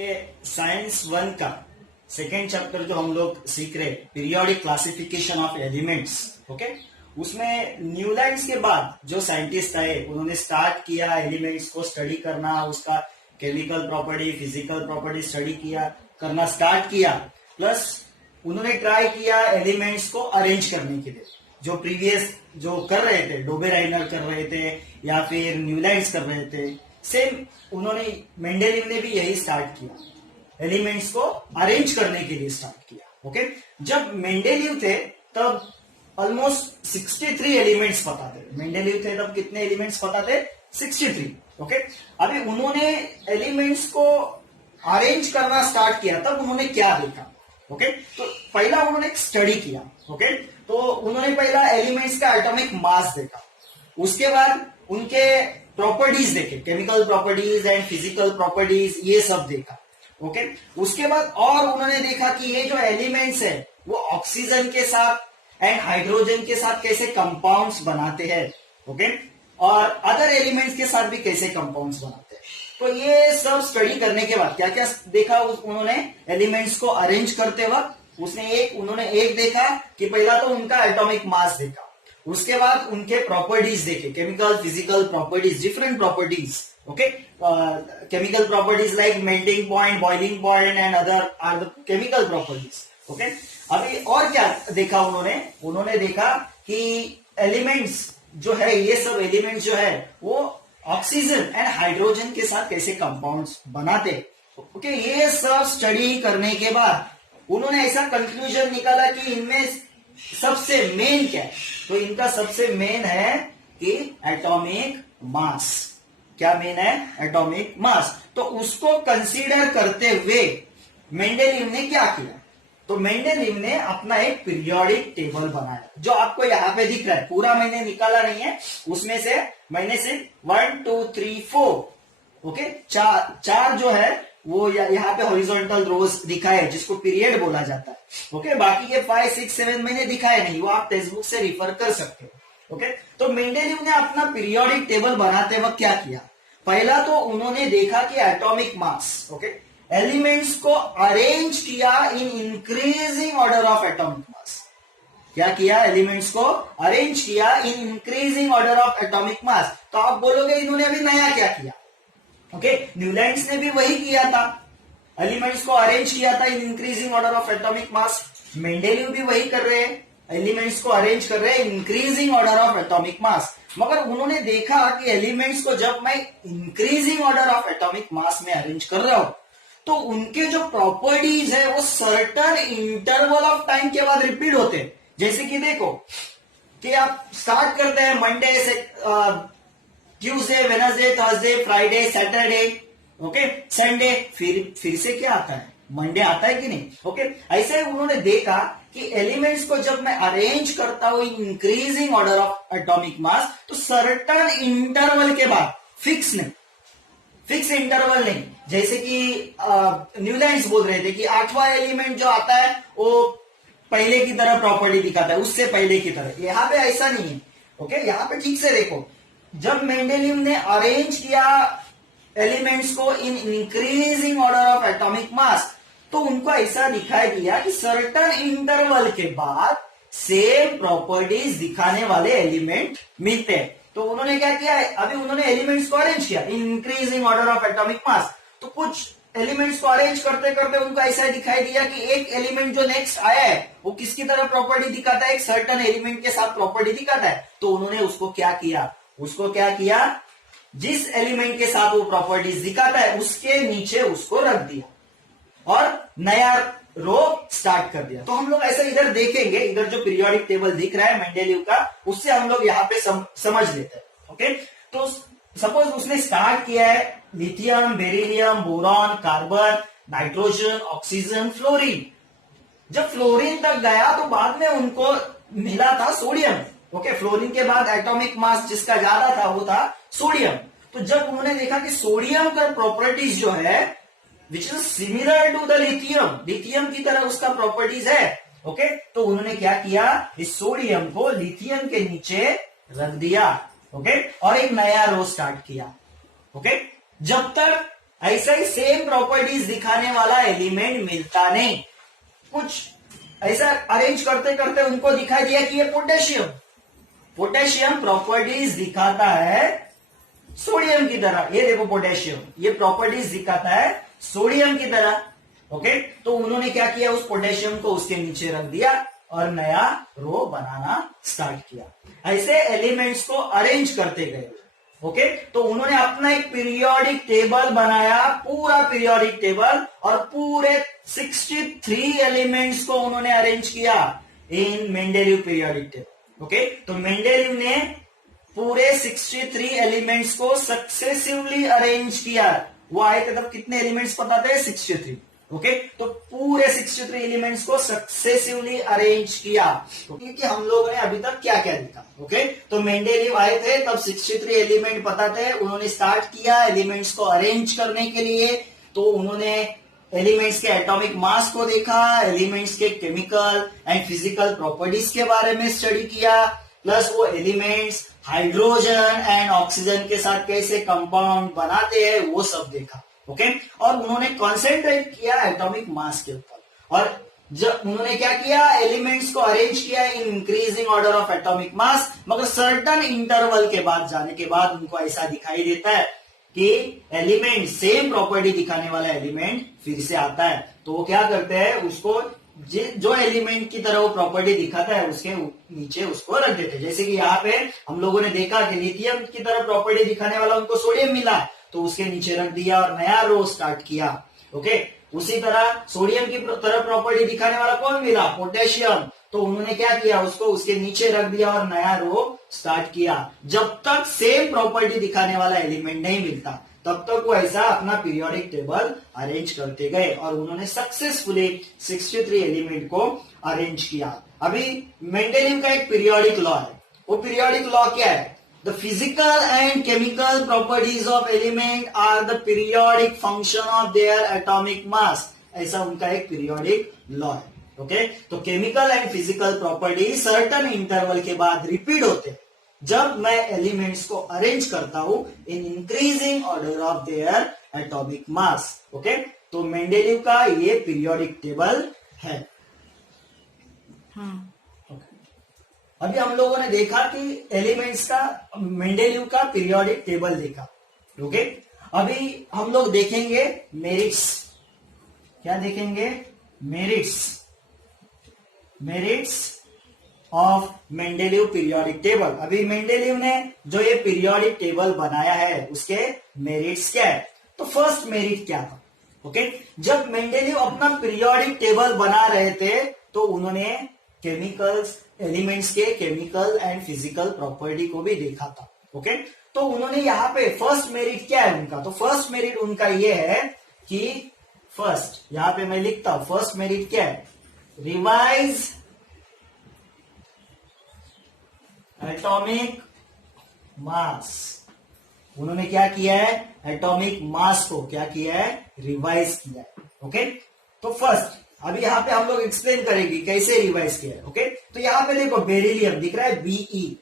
ये science one का second chapter जो हम लोग सीख रहे periodic classification of elements. Okay, उसमें न्यूलैंड्स के बाद जो साइंटिस्ट आए उन्होंने स्टार्ट किया एलिमेंट्स को स्टडी करना, उसका chemical property physical property study किया करना स्टार्ट किया। प्लस उन्होंने ट्राई किया एलिमेंट्स को अरेंज करने के लिए, जो प्रीवियस जो कर रहे थे डोबेराइनर कर रहे थे या फिर न्यूलैंड्स कर रहे थे, सेम उन्होंने मेंडेलीव ने भी यही स्टार्ट किया, एलिमेंट्स को अरेंज करने के लिए स्टार्ट किया। ओके, जब मेंडेलीव थे तब ऑलमोस्ट 63 एलिमेंट्स पता थे। मेंडेलीव थे तब कितने एलिमेंट्स पता थे? 63। ओके, अभी उन्होंने एलिमेंट्स को अरेंज करना स्टार्ट किया तब उन्होंने क्या देखा? ओके, तो पहला उन्होंने एक स्टडी किया। ओके, तो उन्होंने पहला एलिमेंट्स का एटॉमिक मास देखा, उसके बाद उनके प्रॉपर्टीज देखे, chemical properties and physical properties, ये सब देखा। ओके, उसके बाद और उन्होंने देखा कि ये जो एलिमेंट्स है वो ऑक्सीजन के साथ एंड हाइड्रोजन के साथ कैसे कंपाउंड्स बनाते हैं। ओके, और अदर एलिमेंट्स के साथ भी कैसे कंपाउंड्स बनाते हैं। तो ये सब स्टडी करने के बाद क्या क्या देखा उन्होंने एलिमेंट्स को अरेंज करते वक्त? उन्होंने एक देखा कि पहला तो उनका एटॉमिक मास देखा, उसके बाद उनके प्रॉपर्टीज देखे, chemical physical properties, different properties. Okay, chemical properties like melting point, boiling point and other are the chemical properties. Okay, अभी और क्या देखा उन्होंने देखा कि एलिमेंट्स जो है, ये सब एलिमेंट्स जो है वो ऑक्सीजन एंड हाइड्रोजन के साथ कैसे कंपाउंड्स बनाते। ओके, ये सब स्टडी करने के बाद उन्होंने ऐसा कंक्लूजन निकाला कि इनमें सबसे मेन क्या है? तो इनका सबसे मेन है कि एटॉमिक मास। क्या मेन है? Atomic mass. तो उसको कंसीडर करते हुए मेंडेलीव ने क्या किया? तो मेंडेलीव ने अपना एक पीरियोडिक टेबल बनाया, जो आपको यहां पे दिख रहा है। पूरा मैंने निकाला नहीं है, उसमें से मैंने सिर्फ 1 2 3 4 ओके चार जो है वो यहाँ पे हॉरिजॉन्टल रोज दिखाए है, जिसको पीरियड बोला जाता है। ओके, बाकी के 5 6 7 मैंने दिखाए नहीं, वो आप टेक्स्ट बुक से रिफर कर सकते हो। ओके, तो मेंडेलीव ने अपना पीरियोडिक टेबल बनाते वक्त क्या किया? पहला तो उन्होंने देखा कि एटॉमिक मास, ओके, एलिमेंट्स को अरेंज किया in increasing order of atomic mass. क्या किया? एलिमेंट्स को अरेंज किया in increasing order of atomic mass. तो आप बोलोगे इन्होंने अभी नया क्या किया? ओके, न्यूलैंड्स ने भी वही किया था, एलिमेंट्स को अरेंज किया था in increasing order of atomic mass. Mendeleev भी वही कर रहे हैं, एलिमेंट्स को अरेंज कर रहे हैं increasing order of atomic mass. मगर उन्होंने देखा कि एलिमेंट्स को जब मैं increasing order of atomic mass में अरेंज कर रहा हूं तो उनके जो प्रॉपर्टीज है वो सर्टेन इंटरवल ऑफ टाइम के बाद रिपीट होते हैं। जैसे कि देखो कि आप स्टार्ट करते हैं मंडे से, Tuesday, Wednesday, Thursday, Friday, Saturday, okay, Sunday, फिर से क्या आता है? मंडे आता है कि नहीं? ओके, ऐसे ही उन्होंने देखा कि एलिमेंट्स को जब मैं अरेंज करता हूं increasing order of atomic mass तो सर्टेन इंटरवल के बाद, फिक्स इंटरवल नहीं, जैसे कि न्यूलैंड्स बोल रहे थे कि 8वां एलिमेंट जो आता है वो पहले की तरह प्रॉपर्टी दिखाता है, उससे पहले की तरह। यहां पे ऐसा नहीं है। ओके, यहां पे ठीक से देखो, जब मेंडेलीव ने अरेंज किया एलिमेंट्स को in increasing order of atomic mass तो उनको ऐसा दिखाई दिया कि सर्टेन इंटरवल के बाद सेम प्रॉपर्टीज दिखाने वाले एलिमेंट मिलते हैं। तो उन्होंने क्या किया? अभी उन्होंने एलिमेंट्स को अरेंज किया in increasing order of atomic mass. तो कुछ एलिमेंट्स को अरेंज करते करते उनको ऐसा दिखाई दिया कि एक एलिमेंट जो नेक्स्ट आया है वो किसकी तरह प्रॉपर्टी दिखाता है? एक सर्टेन एलिमेंट के साथ प्रॉपर्टी दिखाता है। तो उन्होंने उसको क्या किया? जिस एलिमेंट के साथ वो प्रॉपर्टीज दिखाता है उसके नीचे उसको रख दिया और नया रो स्टार्ट कर दिया। तो हम लोग ऐसा इधर देखेंगे, इधर जो पीरियोडिक टेबल दिख रहा है मेंडेलीव का, उससे हम लोग यहाँ पे समझ लेते हैं। ओके, तो सपोज उसने स्टार्ट किया है lithium, beryllium, boron, carbon, nitrogen, oxygen, fluorine. जब फ्लोरीन तक गया तो बाद में उनको मिला था सोडियम। ओके, फ्लोरीन के बाद एटॉमिक मास जिसका ज्यादा था वो था सोडियम। तो जब उन्होंने देखा कि सोडियम का प्रॉपर्टीज जो है which is similar to the lithium की तरह उसका प्रॉपर्टीज है। ओके, तो उन्होंने क्या किया? इस सोडियम को लिथियम के नीचे रख दिया। ओके, और एक नया रो स्टार्ट किया। ओके, जब तक ऐसा ही सेम प्रॉपर्टीज दिखाने वाला एलिमेंट मिलता नहीं। कुछ ऐसा अरेंज करते करते उनको दिखाई दिया कि ये पोटेशियम, पोटेशियम प्रॉपर्टीज दिखाता है सोडियम की तरह। ये देखो पोटेशियम, ये प्रॉपर्टीज दिखाता है सोडियम की तरह। ओके, तो उन्होंने क्या किया, उस पोटेशियम को उसके नीचे रख दिया और नया रो बनाना स्टार्ट किया। ऐसे एलिमेंट्स को अरेंज करते गए। ओके, तो उन्होंने अपना एक पीरियोडिक टेबल बनाया, पूरा पीरियोडिक टेबल, और पूरे 63 एलिमेंट्स को उन्होंने अरेंज किया इन मेंडेलीव पीरियोडिक टेबल। ओके, तो मेंडेलीव ने पूरे 63 एलिमेंट्स को सक्सेसिवली अरेंज किया। वो आए थे तब कितने एलिमेंट्स पता थे, 63। ओके, तो पूरे 63 एलिमेंट्स को सक्सेसिवली अरेंज किया। कि हम लोगों ने अभी तक क्या क्या देखा। ओके, तो मेंडेलीव आए थे तब 63 एलिमेंट पता थे, उन्होंने स्टार्ट किया एलिमेंट्स को अरेंज करने के लिए। तो उन्होंने एलिमेंट्स के एटॉमिक मास को देखा, एलिमेंट्स के केमिकल एंड फिजिकल प्रॉपर्टीज के बारे में स्टडी किया, प्लस वो एलिमेंट्स हाइड्रोजन एंड ऑक्सीजन के साथ कैसे कंपाउंड बनाते हैं वो सब देखा। ओके, और उन्होंने कॉन्सेंट्रेट किया एटॉमिक मास के ऊपर। और जब उन्होंने क्या किया, एलिमेंट्स को अरेंज किया in increasing order of atomic mass, मगर सर्टन इंटरवल के बाद जाने के बाद उनको ऐसा दिखाई देता है कि एलिमेंट, सेम प्रॉपर्टी दिखाने वाला एलिमेंट फिर से आता है। तो वो क्या करते हैं, उसको जो एलिमेंट की तरह वो प्रॉपर्टी दिखाता है उसके नीचे उसको रख देते हैं। जैसे कि यहाँ पे हम लोगों ने देखा कि लिथियम की तरह प्रॉपर्टी दिखाने वाला उनको सोडियम मिला, तो उसके नीचे रख दिया और नया रो स्टार्ट किया। ओके, उसी तरह सोडियम की तरह प्रॉपर्टी दिखाने वाला कौन मिला, पोटेशियम, तो उन्होंने क्या किया, उसको उसके नीचे रख दिया और नया रो स्टार्ट किया। जब तक सेम प्रॉपर्टी दिखाने वाला एलिमेंट नहीं मिलता तब तक वो ऐसा अपना पीरियोडिक टेबल अरेंज करते गए और उन्होंने सक्सेसफुली 63 एलिमेंट को अरेंज किया। अभी मेंडेलीव का एक पीरियोडिक लॉ है। वो पीरियोडिक लॉ क्या है, The physical and chemical properties of element are the periodic function of their atomic mass. ऐसा उनका एक पीरियोडिक लॉ है। ओके, तो chemical and physical property certain interval के बाद रिपीट होते हैं जब मैं एलिमेंट्स को अरेंज करता हूं in increasing order of their atomic mass. Okay, तो मेंडेलीव का ये पीरियोडिक टेबल है। अभी हम लोगों ने देखा कि एलिमेंट्स का, मेंडेलीव का पीरियोडिक टेबल देखा। ओके, अभी हम लोग देखेंगे मेरिट्स। क्या देखेंगे, merits of Mendeleev periodic table. अभी मेंडेलीव ने जो ये पीरियोडिक टेबल बनाया है उसके मेरिट्स क्या है। तो फर्स्ट मेरिट क्या था, ओके, जब मेंडेलीव अपना पीरियोडिक टेबल बना रहे थे तो उन्होंने केमिकल्स, एलिमेंट्स के केमिकल एंड फिजिकल प्रॉपर्टी को भी देखा था। ओके, तो उन्होंने यहाँ पे फर्स्ट मेरिट क्या है उनका, तो फर्स्ट मेरिट उनका ये है कि फर्स्ट, यहां पे मैं लिखता हूं फर्स्ट मेरिट क्या है, रिवाइज एटॉमिक मास। उन्होंने क्या किया है, एटॉमिक मास को क्या किया है, रिवाइज किया है। ओके, तो फर्स्ट अभी यहां पे हम लोग एक्सप्लेन करेंगे कैसे रिवाइज किया है। ओके, तो यहां पे देखो बेरिलियम दिख रहा है, बीई।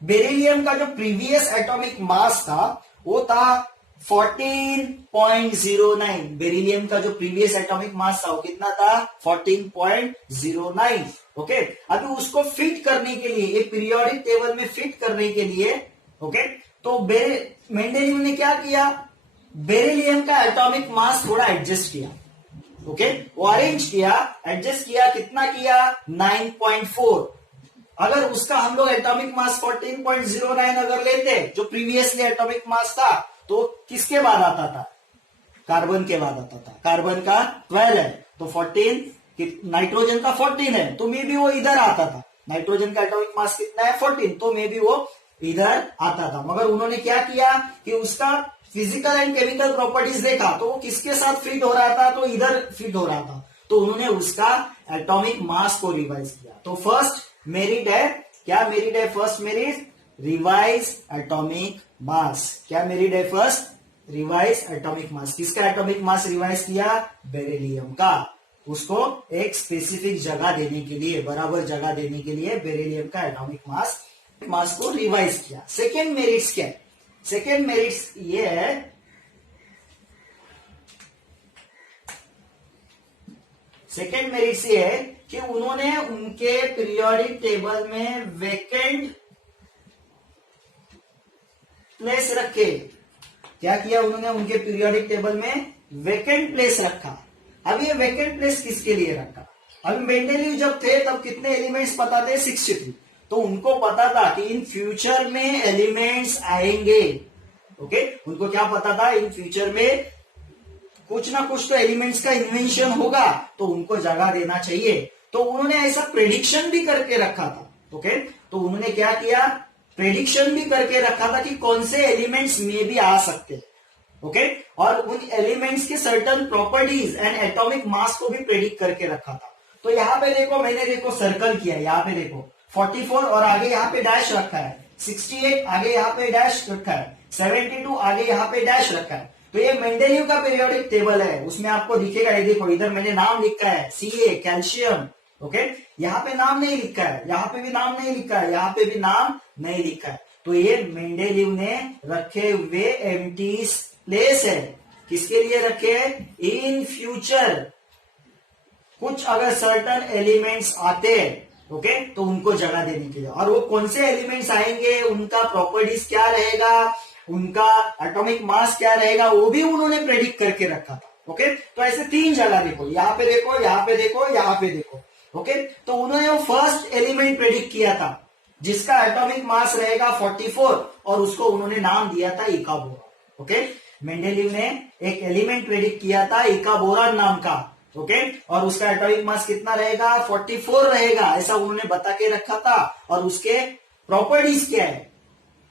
बेरिलियम का जो प्रीवियस एटॉमिक मास था वो था 14.09। बेरिलियम का जो प्रीवियस एटॉमिक मास था वो कितना था, 14.09। ओके, अभी उसको फिट करने के लिए, एक पीरियोडिक टेबल में फिट करने के लिए, ओके, तो मेंडेलीव ने क्या किया, बेरिलियम का एटॉमिक मास थोड़ा एडजस्ट किया। ओके, वो अरेंज किया, एडजस्ट किया, कितना किया, 9.4। अगर उसका हम लोग एटॉमिक मास 14.09 अगर लेते जो प्रीवियसली एटॉमिक मास था, तो किसके बाद आता था, कार्बन के बाद आता था। कार्बन का 12 है तो 14, नाइट्रोजन का 14 है तो मे बी वो इधर आता था। नाइट्रोजन का एटॉमिक मास कितना है, 14, तो मे बी वो इधर आता था। मगर उन्होंने क्या किया कि उसका फिजिकल एंड केमिकल प्रॉपर्टीज देखा तो वो किसके साथ फिट हो रहा था, तो इधर फिट हो रहा था, तो उन्होंने उसका एटॉमिक मास को रिवाइज किया। तो फर्स्ट मेरिट है, क्या मेरिट है, first merit revise atomic mass. क्या मेरिट है, फर्स्ट रिवाइज एटॉमिक मास। किसका एटॉमिक मास रिवाइज किया, बेरिलियम का। उसको एक स्पेसिफिक जगह देने के लिए, बराबर जगह देने के लिए बेरिलियम का एटॉमिक मास को रिवाइज किया। सेकेंड मेरिट्स क्या है, सेकेंड मेरिट्स ये है सेकेंड मेरिट ये है कि उन्होंने उनके पीरियोडिक टेबल में वेकेंट प्लेस रखे। क्या किया उन्होंने उनके पीरियोडिक टेबल में वेकेंट प्लेस रखा। अब ये वेकेंट प्लेस किसके लिए रखा? अब मेंडेलीव जब थे तब कितने एलिमेंट्स पता थे? 63। तो उनको पता था कि इन फ्यूचर में एलिमेंट्स आएंगे। ओके, उनको क्या पता था? इन फ्यूचर में कुछ ना कुछ तो एलिमेंट्स का इन्वेंशन होगा, तो उनको जगह देना चाहिए। तो उन्होंने ऐसा प्रेडिक्शन भी करके रखा था। ओके, तो उन्होंने क्या किया? प्रेडिक्शन भी करके रखा था कि कौन से एलिमेंट्स में भी आ सकते हैं। ओके, और उन एलिमेंट्स के certain properties and atomic mass को भी प्रेडिक्ट करके रखा था। तो यहां पे देखो, मैंने सर्कल किया, यहां पे देखो 44 और आगे यहां पे डैश रखा है, 68 आगे यहां पे डैश रखा है, 72 आगे यहां पे डैश रखा है। तो ये मेंडेलीव का पीरियोडिक टेबल है, उसमें आपको दिखेगा, ये देखो इधर मैंने नाम लिखा है Ca कैल्शियम। ओके, यहाँ पे नाम नहीं लिखा है, यहाँ पे भी नाम नहीं लिखा है, यहाँ पे भी नाम नहीं लिखा है। तो ये मेंडेलीव ने रखे हुए एम्प्टी प्लेस है। किसके लिए रखे हैं? इन फ्यूचर कुछ अगर सर्टन एलिमेंट्स आते हैं, ओके, तो उनको जगह देने के लिए। और वो कौन से एलिमेंट्स आएंगे, उनका प्रॉपर्टीज क्या रहेगा, उनका एटॉमिक मास क्या रहेगा, वो भी उन्होंने प्रेडिक्ट करके रखा था। ओके, तो ऐसे 3 जगह देखो, यहाँ पे देखो, यहाँ पे देखो, यहाँ पे देखो। ओके, तो उन्होंने वो फर्स्ट एलिमेंट प्रेडिक्ट किया था जिसका एटॉमिक मास रहेगा 44 और उसको उन्होंने नाम दिया था इका बोरान। ओके, मेंडेलीव ने एक एलिमेंट प्रेडिक्ट किया था इका बोरान नाम का। ओके, और उसका एटॉमिक मास कितना रहेगा? 44 रहेगा, ऐसा उन्होंने बता के रखा था। और उसके प्रॉपर्टीज क्या है,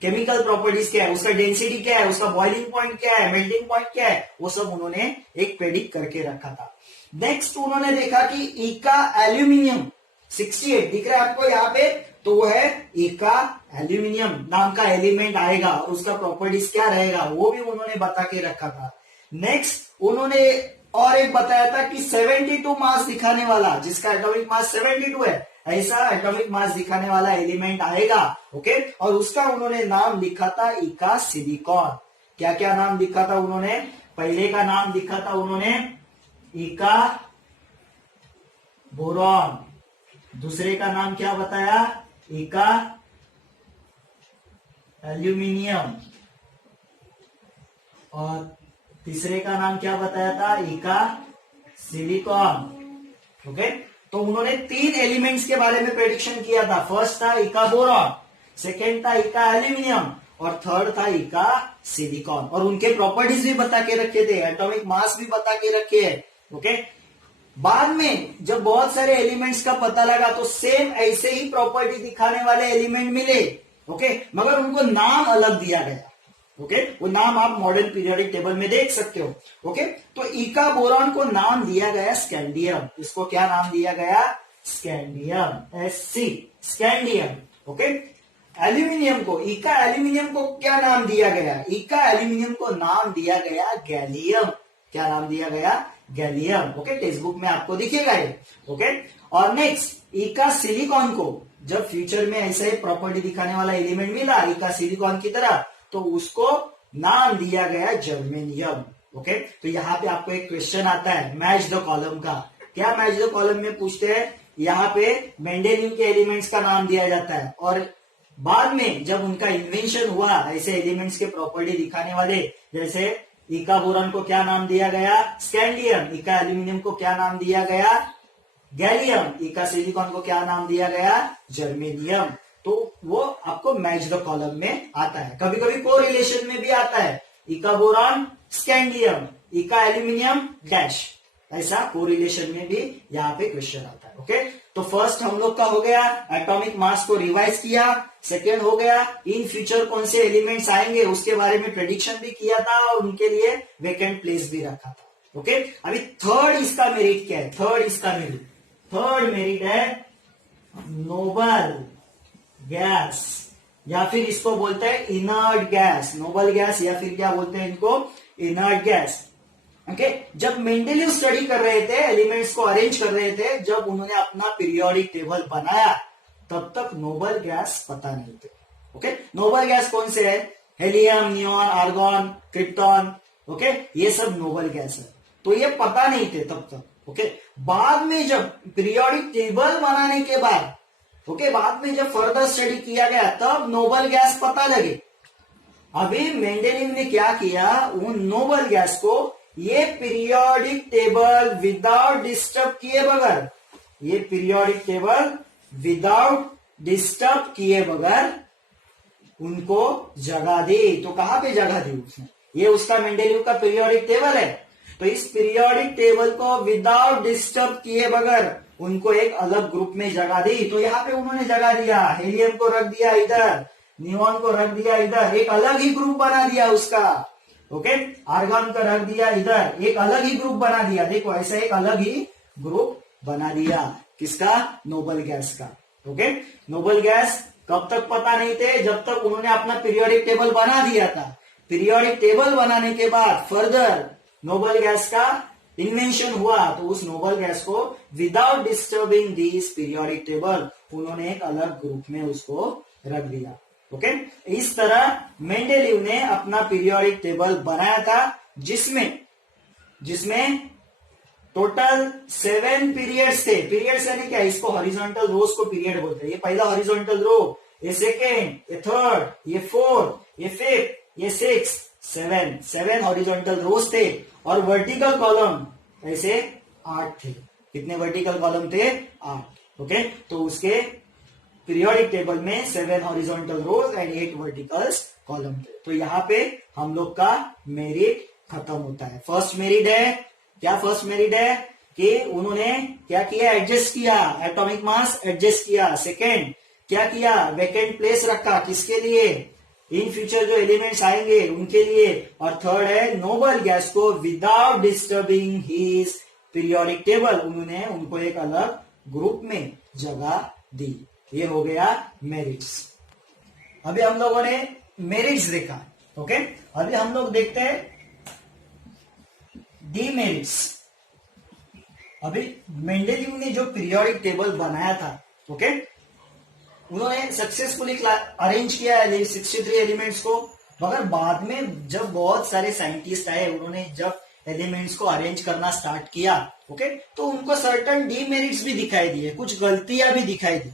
केमिकल प्रॉपर्टीज क्या है, उसका डेंसिटी क्या है, उसका बॉइलिंग पॉइंट क्या है, मेल्टिंग पॉइंट क्या है, वो सब उन्होंने एक प्रेडिक्ट करके रखा था। नेक्स्ट उन्होंने देखा कि इका एल्यूमिनियम 68 दिख रहा है आपको यहाँ पे, तो वो है इका एल्यूमिनियम नाम का एलिमेंट आएगा और उसका प्रॉपर्टीज क्या रहेगा वो भी उन्होंने बता के रखा था। नेक्स्ट उन्होंने और एक बताया था कि 72 मास दिखाने वाला, जिसका एटॉमिक मास 72 है, ऐसा एटॉमिक मास दिखाने वाला एलिमेंट आएगा। ओके, और उसका उन्होंने नाम लिखा था इका सिलिकॉन। क्या क्या नाम लिखा था उन्होंने? पहले का नाम लिखा था उन्होंने इका बोरॉन, दूसरे का नाम क्या बताया? इका एल्यूमिनियम, और तीसरे का नाम क्या बताया था? इका सिलिकॉन। ओके, तो उन्होंने 3 एलिमेंट्स के बारे में प्रेडिक्शन किया था। फर्स्ट था इका बोरॉन, सेकेंड था इका एल्यूमिनियम और थर्ड था इका सिलिकॉन। और उनके प्रॉपर्टीज भी बता के रखे थे, एटॉमिक मास भी बता के रखे हैं। ओके, बाद में जब बहुत सारे एलिमेंट्स का पता लगा तो सेम ऐसे ही प्रॉपर्टी दिखाने वाले एलिमेंट मिले। ओके, मगर उनको नाम अलग दिया गया। ओके, वो नाम आप मॉडर्न पीरियोडिक टेबल में देख सकते हो। ओके, तो इका बोरॉन को नाम दिया गया स्कैंडियम। इसको क्या नाम दिया गया? Scandium, Sc, scandium. Okay, aluminium को, इका एल्यूमिनियम को क्या नाम दिया गया? इका एल्यूमिनियम को नाम दिया गया गैलियम। क्या नाम दिया गया? गैलियम। ओके, टेक्स्ट बुक में आपको दिखेगा ये। ओके, और नेक्स्ट इका सिलिकॉन को जब फ्यूचर में ऐसा ही प्रॉपर्टी दिखाने वाला एलिमेंट मिला इका सिलिकॉन की तरह, तो उसको नाम दिया गया जर्मेनियम। ओके, तो यहाँ पे आपको एक क्वेश्चन आता है मैच द कॉलम का। क्या मैच द कॉलम में पूछते हैं? यहाँ पे मेंडेलीव के एलिमेंट्स का नाम दिया जाता है और बाद में जब उनका इन्वेंशन हुआ ऐसे एलिमेंट्स के प्रॉपर्टी दिखाने वाले, जैसे इका बोरॉन को क्या नाम दिया गया? स्कैंडियम। इका एल्यूमिनियम को क्या नाम दिया गया? गैलियम। इका सिलिकॉन को क्या नाम दिया गया? जर्मेनियम। तो वो आपको मैच द कॉलम में आता है। कभी कभी को रिलेशन में भी आता है, इका बोरॉन स्कैंडियम, इका एल्यूमिनियम डैश, ऐसा को रिलेशन में भी यहाँ पे क्वेश्चन आता है। ओके, तो फर्स्ट हम लोग का हो गया एटॉमिक मास को रिवाइज किया। सेकेंड हो गया इन फ्यूचर कौन से एलिमेंट्स आएंगे उसके बारे में प्रेडिक्शन भी किया था और उनके लिए वेकेंट प्लेस भी रखा था। ओके, अभी थर्ड इसका मेरिट क्या है? थर्ड मेरिट है नोबल गैस, या फिर इसको बोलते हैं इनर्ट गैस, नोबल गैस, या फिर क्या बोलते हैं इनको? Inert gas. ओके, जब मेंडेलीव स्टडी कर रहे थे, एलिमेंट्स को अरेंज कर रहे थे, जब उन्होंने अपना पीरियोडिक टेबल बनाया तब तक नोबल गैस पता नहीं थे। ओके, नोबल गैस कौन से है? Helium, neon, argon, krypton. Okay, ये सब नोबल गैस है, तो ये पता नहीं थे तब तक। ओके, बाद में जब पीरियोडिक टेबल बनाने के बाद, ओके, बाद में जब फर्दर स्टडी किया गया तब नोबल गैस पता लगे। अभी मेंडेलीव ने क्या किया, उन नोबल गैस को ये पीरियोडिक टेबल विदाउट डिस्टर्ब किए बगैर, ये पीरियोडिक टेबल विदाउट डिस्टर्ब किए बगैर उनको जगह दी। तो कहां पे जगह दी उसने, ये उसका मेंडेलीव का पीरियोडिक टेबल है। तो इस पीरियोडिक टेबल को विदाउट डिस्टर्ब किए बगैर उनको एक अलग ग्रुप में जगह दी। तो यहाँ पे उन्होंने जगह दिया, हेलियम को रख दिया इधर, नियॉन को रख दिया इधर, एक अलग ही ग्रुप बना दिया उसका। ओके, आर्गन का रख दिया इधर, एक अलग ही ग्रुप बना दिया। देखो ऐसा एक अलग ही ग्रुप बना दिया, किसका, नोबल गैस का। ओके, नोबल गैस कब तक पता नहीं थे, जब तक उन्होंने अपना पीरियोडिक टेबल बना दिया था। पीरियोडिक टेबल बनाने के बाद फर्दर नोबल गैस का इन्वेंशन हुआ, तो उस नोबल गैस को without disturbing this periodic table उन्होंने एक अलग ग्रुप में उसको रख दिया। ओके, इस तरह मेंडेलीव ने अपना पीरियोडिक टेबल बनाया था, जिसमें टोटल 7 पीरियड्स थे। पीरियड्स यानी क्या, इसको हॉरिजॉन्टल रोज को पीरियड बोलते हैं। ये पहला हॉरिजॉन्टल रो, ये सेकेंड, ये थर्ड, ये फोर्थ, ये फिफ्थ, ये सिक्स, 7 हॉरिजॉन्टल रोज थे। और वर्टिकल कॉलम ऐसे 8 थे। कितने वर्टिकल कॉलम थे, 8। ओके, तो उसके पीरियोडिक टेबल में 7 horizontal rows and 8 verticals column थे। तो यहाँ पे हम लोग का मेरिट खत्म होता है। फर्स्ट मेरिट है क्या, फर्स्ट मेरिट है कि उन्होंने क्या किया, एडजस्ट किया, एटॉमिक मास एडजस्ट किया। सेकेंड क्या किया, वैकेंट प्लेस रखा, किसके लिए, इन फ्यूचर जो एलिमेंट्स आएंगे उनके लिए। और थर्ड है नोबल गैस को without disturbing his periodic table उन्होंने उनको एक अलग ग्रुप में जगह दी। ये हो गया मेरिट्स। अभी हम लोगों ने मेरिट्स देखा। ओके, अभी हम लोग देखते हैं डीमेरिट्स। अभी मेंडेलीव ने जो पीरियोडिक टेबल बनाया था, ओके, उन्होंने सक्सेसफुली अरेंज किया 63 एलिमेंट्स को, मगर बाद में जब बहुत सारे साइंटिस्ट आए, उन्होंने जब एलिमेंट्स को अरेंज करना स्टार्ट किया, ओके, तो उनको सर्टन डीमेरिट्स भी दिखाई दिए, कुछ गलतियां भी दिखाई दी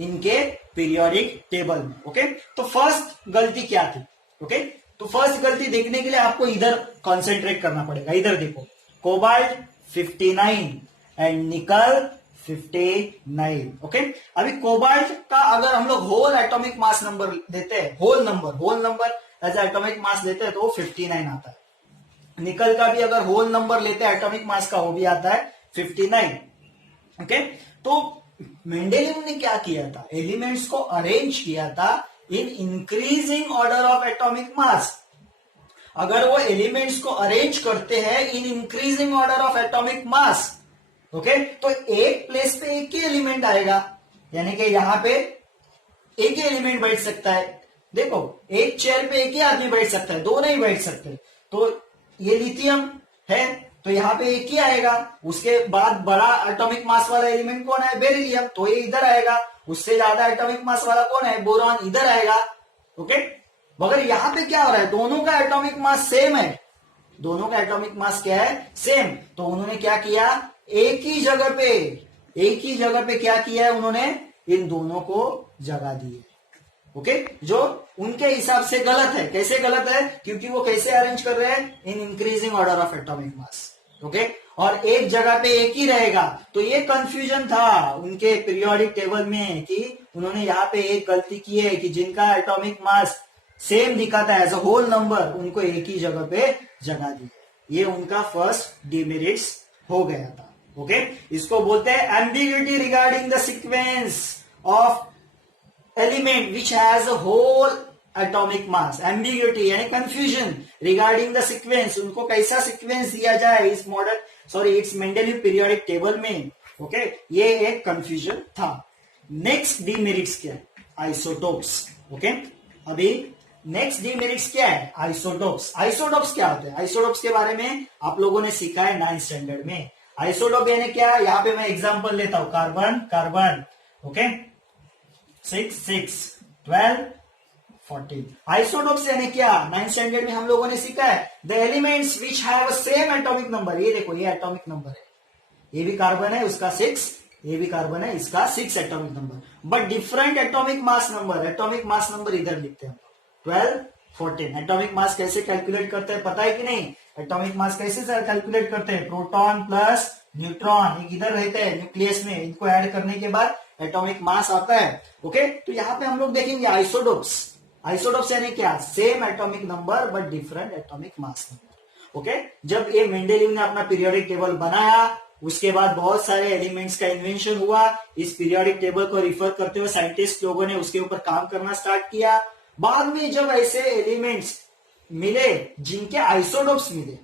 इनके पीरियोडिक टेबल में। ओके, तो फर्स्ट गलती क्या थी, ओके, तो फर्स्ट गलती देखने के लिए आपको इधर कॉन्सेंट्रेट करना पड़ेगा। इधर देखो, कोबाल्ट 59 एंड निकल 59। ओके, अभी कोबाल्ट का अगर हम लोग होल एटॉमिक मास नंबर देते हैं, whole number as atomic mass देते हैं तो वो 59 आता है। निकल का भी अगर होल नंबर लेते हैं एटॉमिक मास का, वो भी आता है 59। ओके, तो मेंडेलीव ने क्या किया था, एलिमेंट्स को अरेंज किया था in increasing order of atomic mass. अगर वो एलिमेंट्स को अरेंज करते हैं in increasing order of atomic mass, okay, तो एक प्लेस पे एक ही एलिमेंट आएगा, यानी कि यहां पे एक ही एलिमेंट बैठ सकता है। देखो, एक चेयर पे एक ही आदमी बैठ सकता है, दो नहीं बैठ सकते। तो ये लिथियम है, तो यहाँ पे एक ही आएगा। उसके बाद बड़ा एटॉमिक मास वाला एलिमेंट कौन है, बेरिलियम, तो ये इधर आएगा। उससे ज्यादा एटॉमिक मास वाला कौन है, बोरॉन, इधर आएगा। ओके, मगर यहाँ पे क्या हो रहा है, दोनों का एटॉमिक मास सेम है, दोनों का एटॉमिक मास क्या है, सेम। तो उन्होंने क्या किया, एक ही जगह पे क्या किया है उन्होंने, इन दोनों को जगह दी है। ओके, जो उनके हिसाब से गलत है। कैसे गलत है, क्योंकि वो कैसे अरेंज कर रहे हैं, in increasing order of atomic mass. Okay, और एक जगह पे एक ही रहेगा। तो ये कंफ्यूजन था उनके पीरियोडिक टेबल में कि उन्होंने यहाँ पे एक गलती की है कि जिनका एटॉमिक मास सेम दिखाता है एज अ होल नंबर, उनको एक ही जगह पे जगह दी। ये उनका फर्स्ट डिमेरिट्स हो गया था। ओके, इसको बोलते हैं ambiguity regarding the sequence of element which has a whole atomic mass. Ambiguity यानी कंफ्यूजन रिगार्डिंग द सीक्वेंस, उनको कैसा सीक्वेंस दिया जाए इस इट्स मेंडेलीव पीरियोडिक टेबल में। ओके, ये एक कंफ्यूजन था। नेक्स्ट डीमेरिट्स क्या है, आइसोटोप्स। ओके, अभी नेक्स्ट डीमेरिट्स क्या है, आइसोटोप्स। आइसोटोप्स क्या होते हैं, आइसोटोप्स के बारे में आप लोगों ने सीखा है 9th स्टैंडर्ड में। आइसोटोप यानी क्या, यहाँ पे मैं एग्जांपल लेता हूं, कार्बन, ओके, 6 6 12 14। आइसोटोप्स यानी क्या, 9th स्टैंडर्ड में हम लोगों ने सीखा है, the elements which have same atomic number. ये देखो, ये एटॉमिक नंबर है, ये भी कार्बन है, उसका 6, ये भी कार्बन है, इसका 6 atomic number, but different atomic mass number. Atomic mass number इधर लिखते हैं 12, 14। एटॉमिक मास कैसे कैलकुलेट करते हैं पता है कि नहीं? एटॉमिक मास कैसे कैलकुलेट करते हैं? प्रोटॉन प्लस न्यूट्रॉन एक इधर रहते हैं न्यूक्लियस में, इनको ऐड करने के बाद एटॉमिक मास आता है। ओके, तो यहाँ पे हम लोग देखेंगे आइसोटोप्स। आइसोटोप्स यानी क्या? Same atomic number but different atomic mass number. Okay, जब ये मेंडेलीव ने अपना पीरियोडिक टेबल बनाया, उसके बाद बहुत सारे एलिमेंट्स का इन्वेंशन हुआ। इस पीरियोडिक टेबल को रिफर करते हुए साइंटिस्ट लोगों ने उसके ऊपर काम करना स्टार्ट किया। बाद में जब ऐसे एलिमेंट्स मिले जिनके आइसोटोप्स मिले,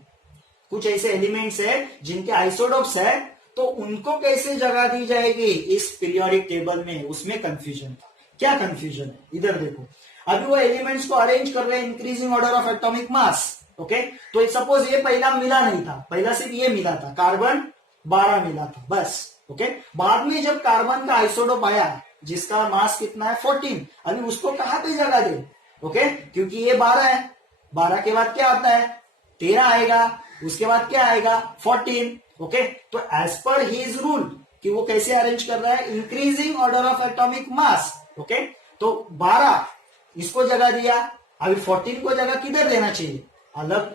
कुछ ऐसे एलिमेंट्स है जिनके आइसोटोप्स है, तो उनको कैसे जगह दी जाएगी इस पीरियोडिक टेबल में, उसमें कंफ्यूजन था। क्या कंफ्यूजन है? इधर देखो, अभी वो एलिमेंट्स को अरेंज कर रहे हैं increasing order of atomic mass. Okay, तो सपोज ये पहला मिला नहीं था, पहला सिर्फ ये मिला था, कार्बन 12 मिला था बस। ओके, बाद में जब कार्बन का आइसोटोप आया जिसका मास कितना है 14, अभी उसको कहां पे जगह दे? ओके, क्योंकि ये 12 है, 12 के बाद क्या आता है? 13 आएगा, उसके बाद क्या आएगा? 14। ओके, तो एज पर हिज रूल कि वो कैसे अरेंज कर रहा है? Increasing order of atomic mass. Okay, तो 12 इसको जगह दिया, अभी 14 को जगह किधर देना चाहिए? अलग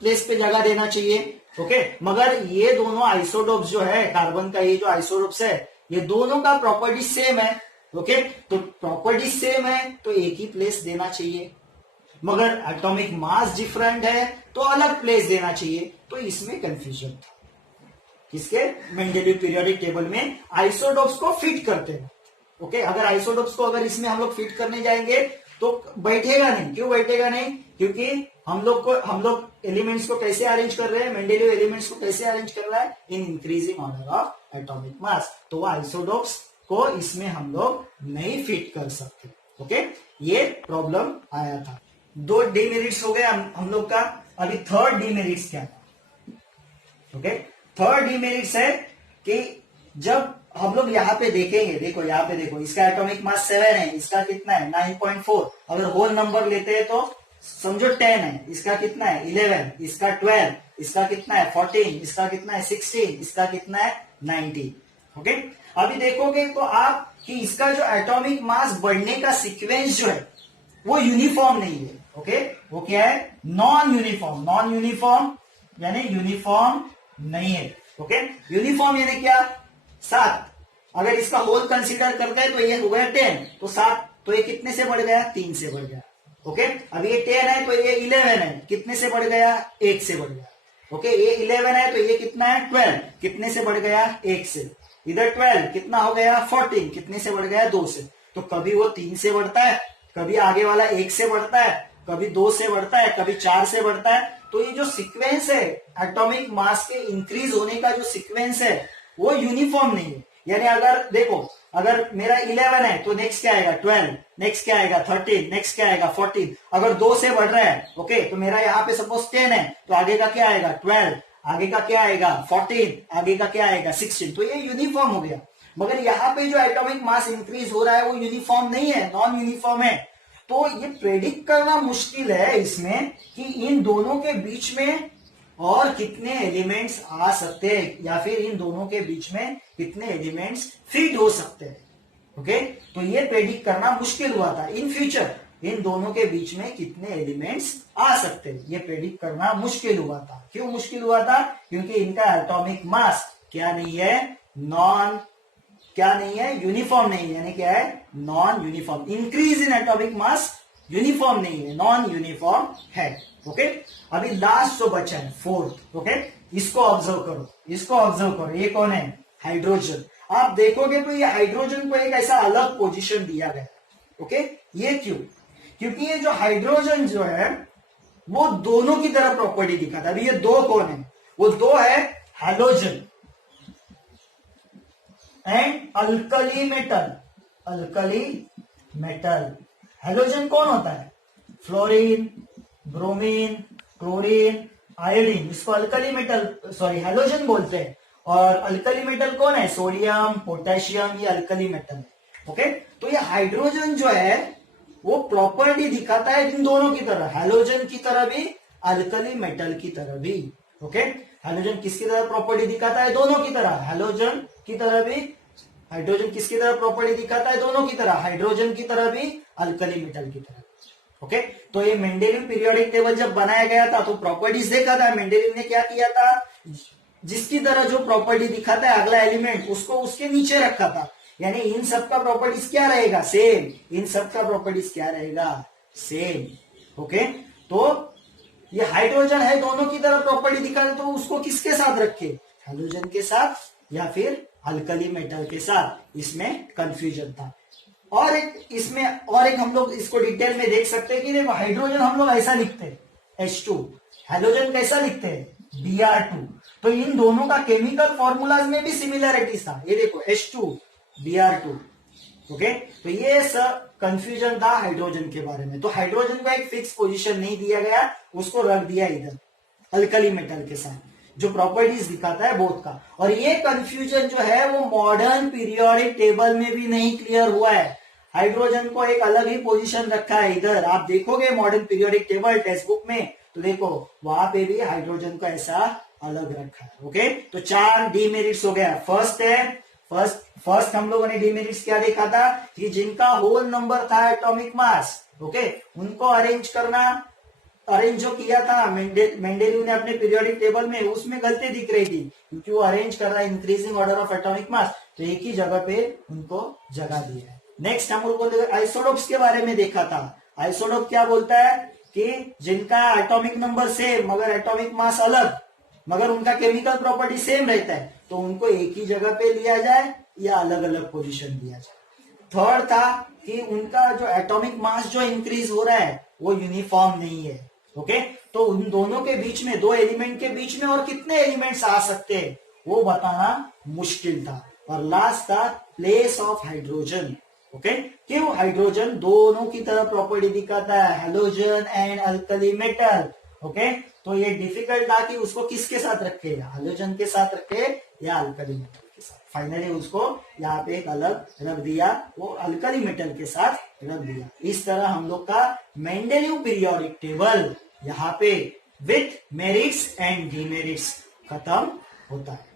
प्लेस पे जगह देना चाहिए। ओके, मगर ये दोनों आइसोटोप्स जो है, कार्बन का ये जो आइसोटोप्स है, ये दोनों का प्रॉपर्टी सेम है। ओके, तो प्रॉपर्टी सेम है तो एक ही प्लेस देना चाहिए, मगर एटॉमिक मास डिफरेंट है तो अलग प्लेस देना चाहिए। तो इसमें कंफ्यूजन था। किसके? मेंडेलीव पीरियोडिक टेबल में आइसोटोप्स को फिट करते हैं। ओके, अगर आइसोटोप्स को अगर इसमें हम लोग फिट करने जाएंगे तो बैठेगा नहीं। क्यों बैठेगा नहीं? क्योंकि हम लोग एलिमेंट्स को कैसे अरेंज कर रहे हैं? मेंडेलीव एलिमेंट्स को कैसे अरेंज कर रहा है? In increasing order of atomic mass. तो आइसोटोप्स को इसमें हम लोग नहीं फिट कर सकते। ओके, ये प्रॉब्लम आया था। 2 डिमेरिट्स हो गए हम लोग का। अभी थर्ड डिमेरिट्स क्या था? ओके, थर्ड डिमेरिट्स है कि जब हम लोग यहाँ पे देखेंगे, देखो यहाँ पे देखो, इसका एटॉमिक मास 7 है, इसका कितना है? 9.4। अगर होल नंबर लेते हैं तो समझो 10 है, इसका कितना है? 11, इसका 12, इसका कितना है? 14, इसका कितना है? 16, इसका कितना है? 19। ओके, अभी देखोगे तो आप कि इसका जो एटॉमिक मास बढ़ने का सीक्वेंस जो है वो यूनिफॉर्म नहीं है। ओके, वो क्या है? Non uniform. नॉन यूनिफॉर्म यानी यूनिफॉर्म नहीं है। ओके, यूनिफॉर्म यानी क्या? 7। अगर इसका होल कंसीडर करते हैं तो ये हो गया 10, तो 7, तो ये कितने से बढ़ गया? 3 से बढ़ गया। ओके, अब ये 10 है तो ये 11 है, कितने से बढ़ गया? 1 से बढ़ गया। ओके, ये 11 है तो ये कितना है? 12, कितने से बढ़ गया? 1 से। इधर 12 कितना हो गया? 14, कितने से बढ़ गया? 2 से। तो कभी वो 3 से बढ़ता है, कभी आगे वाला 1 से बढ़ता है, कभी 2 से बढ़ता है, कभी 4 से बढ़ता है। तो ये जो सीक्वेंस है एटॉमिक मास के इंक्रीज होने का, जो सीक्वेंस है वो यूनिफॉर्म नहीं है। यानी अगर देखो, अगर मेरा 11 है तो नेक्स्ट क्या आएगा? 12, नेक्स्ट क्या आएगा? 13, नेक्स्ट क्या आएगा? 14। अगर 2 से बढ़ रहा है, ओके, तो मेरा यहाँ पे सपोज 10 है तो आगे का क्या आएगा? 12, आगे का क्या आएगा? 14, आगे का क्या आएगा? 16। तो ये यूनिफॉर्म हो गया। मगर यहाँ पे जो एटॉमिक मास इंक्रीज हो रहा है वो यूनिफॉर्म नहीं है, नॉन यूनिफॉर्म है। तो ये प्रेडिक्ट करना मुश्किल है इसमें कि इन दोनों के बीच में और कितने एलिमेंट्स आ सकते हैं, या फिर इन दोनों के बीच में कितने एलिमेंट्स फिट हो सकते हैं। ओके, तो ये प्रेडिक्ट करना मुश्किल हुआ था। इन फ्यूचर इन दोनों के बीच में कितने एलिमेंट्स आ सकते हैं, ये प्रेडिक्ट करना मुश्किल हुआ था। क्यों मुश्किल हुआ था? क्योंकि इनका एटॉमिक मास क्या नहीं है? यूनिफॉर्म नहीं है। यानी क्या है? Non uniform. Increase in atomic mass uniform नहीं है, नॉन यूनिफॉर्म है। ओके, अभी लास्ट जो बचा है फोर्थ। ओके, इसको ऑब्जर्व करो। ये कौन है? हाइड्रोजन। आप देखोगे तो ये हाइड्रोजन को एक ऐसा अलग पोजीशन दिया गया। ओके, ये क्यों? क्योंकि ये जो हाइड्रोजन जो है वो दोनों की तरह प्रॉपर्टी दिखाता है। अभी ये दो कौन है? वो दो है halogen and alkali metal. Halogen कौन होता है? Fluorine, bromine, chlorine, iodine. इसको अल्कली मेटल हैलोजन बोलते हैं। और अल्कली मेटल कौन है? सोडियम, पोटेशियम, ये अल्कली मेटल है। ओके, तो ये हाइड्रोजन जो है वो प्रॉपर्टी दिखाता है इन दोनों की तरह, हैलोजन की तरह भी, अल्कली मेटल की तरह भी। ओके, हाइड्रोजन किसकी तरह प्रॉपर्टी दिखाता है? दोनों की तरह। हाइड्रोजन की तरह भी, हाइड्रोजन किसकी तरह प्रॉपर्टी दिखाता है? दोनों की तरह, हाइड्रोजन की तरह भी, अल्कली मेटल की तरह। ओके, तो ये मेंडेलिव पीरियोडिक टेबल जब बनाया गया था तो प्रॉपर्टीज देखा था। मेंडेलिव ने क्या किया था, जिसकी तरह जो प्रॉपर्टी दिखाता है अगला एलिमेंट, उसको उसके नीचे रखा था। यानी इन सबका प्रॉपर्टीज क्या रहेगा? सेम। इन सबका प्रॉपर्टीज क्या रहेगा? सेम। ओके, तो ये हाइड्रोजन है, दोनों की तरह प्रॉपर्टी दिखाते, तो उसको किसके साथ रखे? हाइड्रोजन के साथ या फिर अल्कली मेटल के साथ? इसमें कंफ्यूजन था। और एक हम लोग इसको डिटेल में देख सकते हैं कि देखो, हाइड्रोजन हम लोग ऐसा लिखते हैं H2, हाइड्रोजन कैसा लिखते हैं? Br2। तो इन दोनों का केमिकल फॉर्मूलाज में भी सिमिलरिटीज था। ये देखो H2 Br2। ओके, तो ये सब कंफ्यूजन था हाइड्रोजन के बारे में। तो हाइड्रोजन को एक फिक्स पोजीशन नहीं दिया गया, उसको रख दिया इधर अल्कली मेटल के साथ, जो प्रॉपर्टीज दिखाता है बोथ का। और ये कंफ्यूजन जो है वो मॉडर्न पीरियोडिक टेबल में भी नहीं क्लियर हुआ है। हाइड्रोजन को एक अलग ही पोजीशन रखा है इधर। आप देखोगे modern periodic table text book में, तो देखो वहां पे भी हाइड्रोजन को ऐसा अलग रखा है। ओके, तो 4 डीमेरिट्स हो गया। फर्स्ट हम लोगों ने डीमेरिट्स क्या देखा था कि जिनका होल नंबर था एटॉमिक मास, ओके, उनको अरेंज जो किया था मेंडेलिव ने अपने पीरियोडिक टेबल में, उसमें गलती दिख रही थी क्योंकि वो अरेंज कर रहा है increasing order of atomic mass, तो एक ही जगह पे उनको जगह दिया है। नेक्स्ट हम लोगों ने आइसोटोप्स के बारे में देखा था। आइसोटोप क्या बोलता है कि जिनका एटॉमिक नंबर सेम मगर एटॉमिक मास अलग, मगर उनका केमिकल प्रॉपर्टी सेम रहता है, तो उनको एक ही जगह पे लिया जाए या अलग अलग पोजीशन दिया जाए। थर्ड था कि उनका जो एटॉमिक मास जो इंक्रीज हो रहा है वो यूनिफॉर्म नहीं है। ओके, तो उन दोनों के बीच में, दो एलिमेंट के बीच में और कितने एलिमेंट्स आ सकते हैं वो बताना मुश्किल था। और लास्ट था प्लेस ऑफ हाइड्रोजन। ओके, क्यों? हाइड्रोजन दोनों की तरह प्रॉपर्टी दिखाता है, halogen and alkali metal. Okay, तो ये डिफिकल्ट था कि उसको किसके साथ रखे, हैलोजन के साथ रखे या अल्कली मेटल के साथ। फाइनली उसको यहाँ पे एक अलग रख दिया, वो अल्कली मेटल के साथ रख दिया। इस तरह हम लोग का मेंडेलिव पीरियोडिक टेबल यहाँ पे विथ मेरिट्स एंड डीमेरिट्स खत्म होता है।